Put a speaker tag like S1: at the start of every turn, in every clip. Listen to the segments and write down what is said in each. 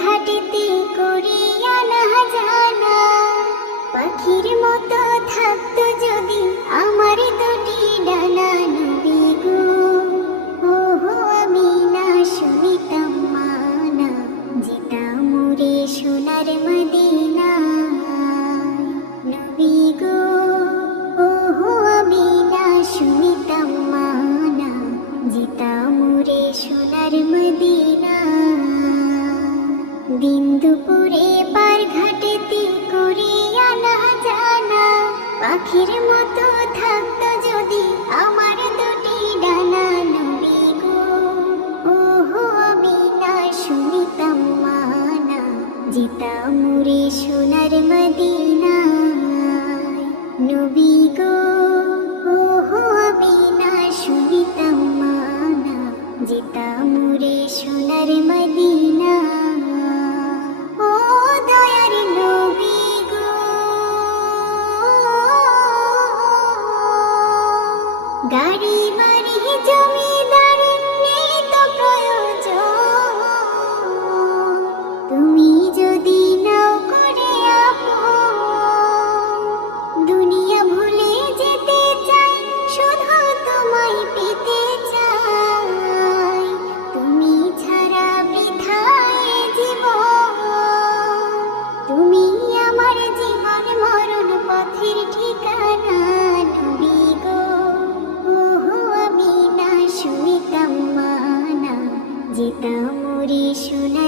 S1: ঘাটেতে করিয়া জানা পাখির মতো দুপুরে পার ঘাটেতে করিয়া না জানা, পাখির মতো থাকতো যদি আমার দুটি ডানা নবী গো। ওহো, আমি না শুনিতাম মানা যেতাম রে সোনার মদিনা নবী গো, ওহো, আমি না শুনিতাম মানা যেতাম রে সোনার রে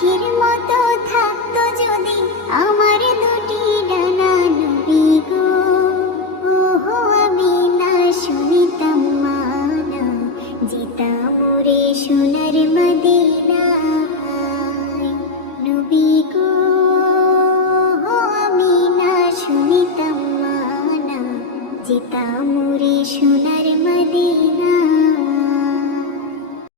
S1: আখির মতো থাকতো যদি আমার দুটি ডানা নবী গো। ওহো, আমি না শুনিতাম মানা, যেতাম রে সোনার মদিনায় নবী গো। আমি না মানা, যেতাম